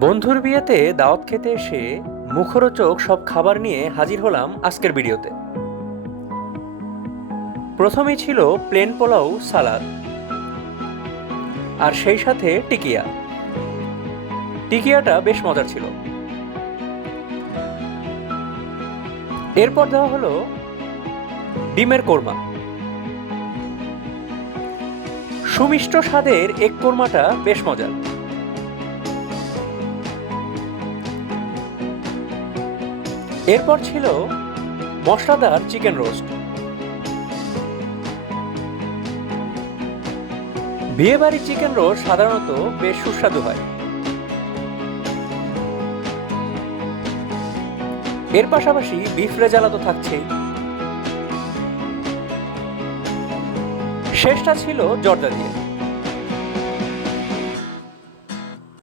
বন্ধুর বিয়েতে দাওয়াত খেতে এসে মুখরোচক সব খাবার নিয়ে হাজির হলাম আজকের ভিডিওতে। প্রথমেই ছিল প্লেন পোলাও, সালাদ আর সেই সাথে টিকিয়া। টিকিয়াটা বেশ মজার ছিল। এরপর দেওয়া হলো ডিমের কোরমা। সুমিষ্ট স্বাদের এগ কোরমাটা বেশ মজার। এরপর ছিল মশলাদার চিকেন রোস্ট। বিয়েবাড়ির চিকেন রোস্ট সাধারণত বেশ সুস্বাদু হয়। এর পাশাপাশি বিফ রেজালা তো থাকছেই। শেষটা ছিল জর্দা দিয়ে।